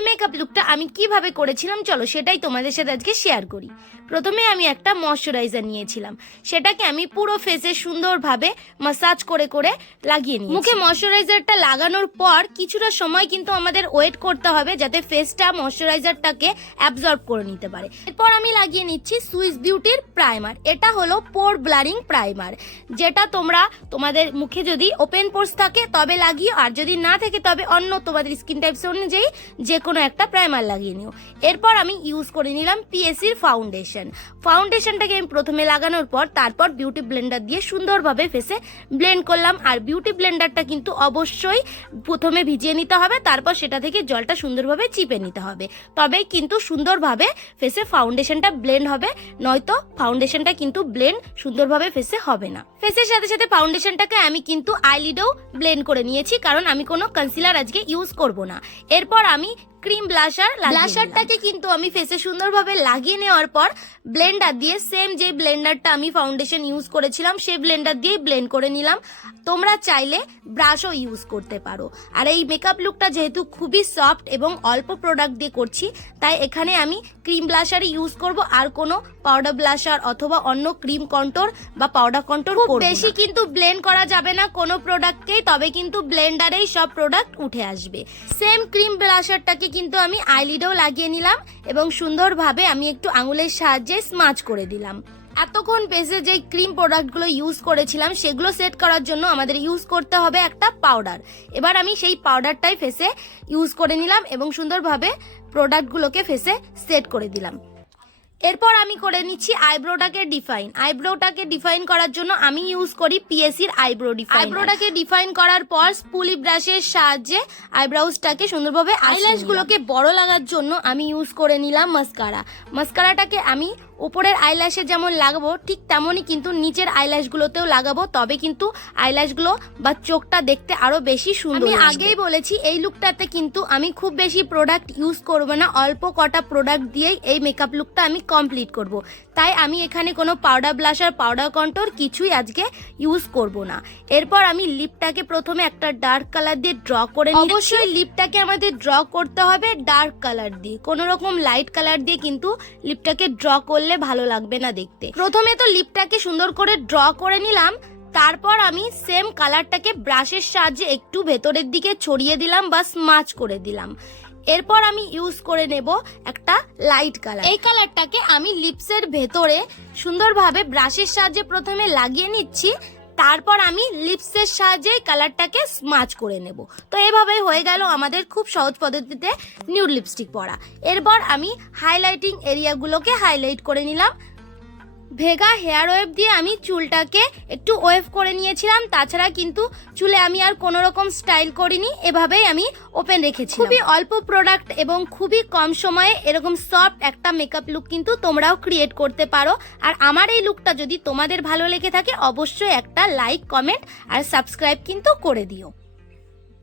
এই মেকআপ লুকটা আমি কিভাবে করেছিলাম চলো সেটাই তোমাদের সাথে আজকে শেয়ার করি। প্রথমে আমি একটা ময়শ্চারাইজার নিয়েছিলাম, সেটাকে আমি পুরো ফেসে সুন্দরভাবে মাসাজ করে করে লাগিয়ে নিই। মুখে ময়শ্চারাইজারটা লাগানোর পর কিছুটা সময় কিন্তু আমাদের ওয়েট করতে হবে যাতে ফেসটা ময়শ্চারাইজারটাকে অ্যাবজর্ব করে নিতে পারে। এরপর আমি লাগিয়ে নিচ্ছি সুইস বিউটির প্রাইমার। এটা হলো পোর ব্লারিং প্রাইমার, যেটা তোমরা তোমাদের মুখে যদি ওপেন পোর্স থাকে তবে লাগিও, আর যদি না থাকে তবে অন্য তোমাদের স্কিন টাইপস অনুযায়ী যে কোনো একটা প্রাইমার লাগিয়ে নিও। এরপর আমি ইউজ করে নিলাম পিএসির ফাউন্ডেশনটাকে আমি প্রথমে লাগানোর পর তারপর বিউটি ব্লেন্ডার দিয়ে সুন্দরভাবে ফেসে ব্লেন্ড করলাম। আর বিউটি ব্লেন্ডারটা কিন্তু অবশ্যই প্রথমে ভিজিয়ে নিতে হবে, তারপর সেটা থেকে জলটা সুন্দরভাবে চিপে নিতে হবে, তবেই কিন্তু সুন্দরভাবে ফেসে ফাউন্ডেশনটা ব্লেন্ড হবে, নয়তো ফাউন্ডেশনটা কিন্তু ব্লেন্ড সুন্দরভাবে ফেসে হবে না। ফেসের সাথে সাথে ফাউন্ডেশনটাকে আমি কিন্তু আইলিডেও ব্লেন্ড করে নিয়েছি, কারণ আমি কোনো কনসিলার আজকে ইউজ করব না। এরপর আমি ক্রিম ব্লাশারটাকে কিন্তু আমি ফেসে সুন্দরভাবে লাগিয়ে নেওয়ার পর ব্লেন্ডার দিয়ে সেম যে ব্লেন্ডারটা আমি ফাউন্ডেশন ইউজ করেছিলাম সেই ব্লেন্ডার দিয়ে ব্লেন্ড করে নিলাম। তোমরা চাইলে ব্রাশও ইউজ করতে পারো। আর এই মেকআপ লুকটা যেহেতু খুবই সফট এবং অল্প প্রোডাক্ট দিয়ে করছি, তাই এখানে আমি ক্রিম ব্লাশারই ইউজ করব, আর কোনো পাউডার ব্লাশার অথবা অন্য ক্রিম কন্ট্রোর বা পাউডার কন্ট্রোর করব না। বেশি কিন্তু ব্লেন্ড করা যাবে না কোনো প্রোডাক্টকেই, তবে কিন্তু ব্লেন্ডারেই সব প্রোডাক্ট উঠে আসবে। সেম ক্রিম ব্লাশারটাকে কিন্তু আমি আইলিডেও লাগিয়ে নিলাম এবং সুন্দরভাবে আমি একটু আঙুলের সাহায্যে স্মাচ করে দিলাম। এতক্ষণ ফেসে যে ক্রিম প্রোডাক্টগুলো ইউজ করেছিলাম সেগুলো সেট করার জন্য আমাদের ইউজ করতে হবে একটা পাউডার। এবার আমি সেই পাউডারটাই ফেসে ইউজ করে নিলাম এবং সুন্দরভাবে প্রোডাক্টগুলোকে ফেসে সেট করে দিলাম। এরপর আমি করে নিচ্ছি আইব্রোটাকে ডিফাইন করার জন্য আমি ইউজ করি পিএসির আইব্রোটাকে ডিফাইন করার পর স্পুলি ব্রাশের সাহায্যে আইব্রাউজটাকে সুন্দরভাবে আইল্যাশগুলোকে বড় লাগার জন্য আমি ইউজ করে নিলাম মাস্কারাটাকে আমি উপরের আইল্যাশে যেমন লাগাবো ঠিক তেমনই কিন্তু নিচের আইল্যাশগুলোতেও লাগাবো, তবে কিন্তু আইল্যাশগুলো বা চোখটা দেখতে আরো বেশি সুন্দর। আমি আগেই বলেছি এই লুকটাতে কিন্তু আমি খুব বেশি প্রোডাক্ট ইউজ করবো না, অল্প কটা প্রোডাক্ট দিয়েই এই মেকআপ লুকটা আমি কমপ্লিট করব। তাই আমি এখানে কোনো পাউডার ব্লাশার পাউডার কন্ট্রোর কিছুই আজকে ইউজ করব না। এরপর আমি লিপটাকে প্রথমে একটা ডার্ক কালার দিয়ে ড্র করে নিচ্ছি। অবশ্যই লিপটাকে আমাদের ড্র করতে হবে ডার্ক কালার দিয়ে, কোনো রকম লাইট কালার দিয়ে কিন্তু লিপটাকে ড্র করলে ভালো লাগবে না দেখতে। প্রথমে তো লিপটাকে সুন্দর করে ড্র করে নিলাম, তারপর আমি সেম কালারটাকে ব্রাশের সাহায্যে একটু ভেতরের দিকে ছড়িয়ে দিলাম বা স্মাচ করে দিলাম। এরপর আমি ইউজ করে নেব একটা লাইট কালার। এই কালারটাকে আমি লিপসের ভেতরে সুন্দরভাবে ব্রাশের সাহায্যে প্রথমে লাগিয়ে নিচ্ছি, তারপর আমি লিপসের সাহায্যে কালারটাকে স্মাচ করে নেব। তো এভাবেই হয়ে গেল আমাদের খুব সহজ পদ্ধতিতে নিউড লিপস্টিক পরা। এরপর আমি হাইলাইটিং এরিয়াগুলোকে হাইলাইট করে নিলাম। ভেগা হেয়ার ওয়েভ দিয়ে আমি চুলটাকে একটু ওয়েভ করে নিয়েছিলাম, তাছাড়া কিন্তু চুলে আমি আর কোনো রকম স্টাইল করিনি, এভাবেই আমি ওপেন রেখেছি। খুবই অল্প প্রোডাক্ট এবং খুবই কম সময়ে এরকম সফট একটা মেকআপ লুক কিন্তু তোমরাও ক্রিয়েট করতে পারো। আর আমার এই লুকটা যদি তোমাদের ভালো লেগে থাকে অবশ্যই একটা লাইক, কমেন্ট আর সাবস্ক্রাইব কিন্তু করে দিও।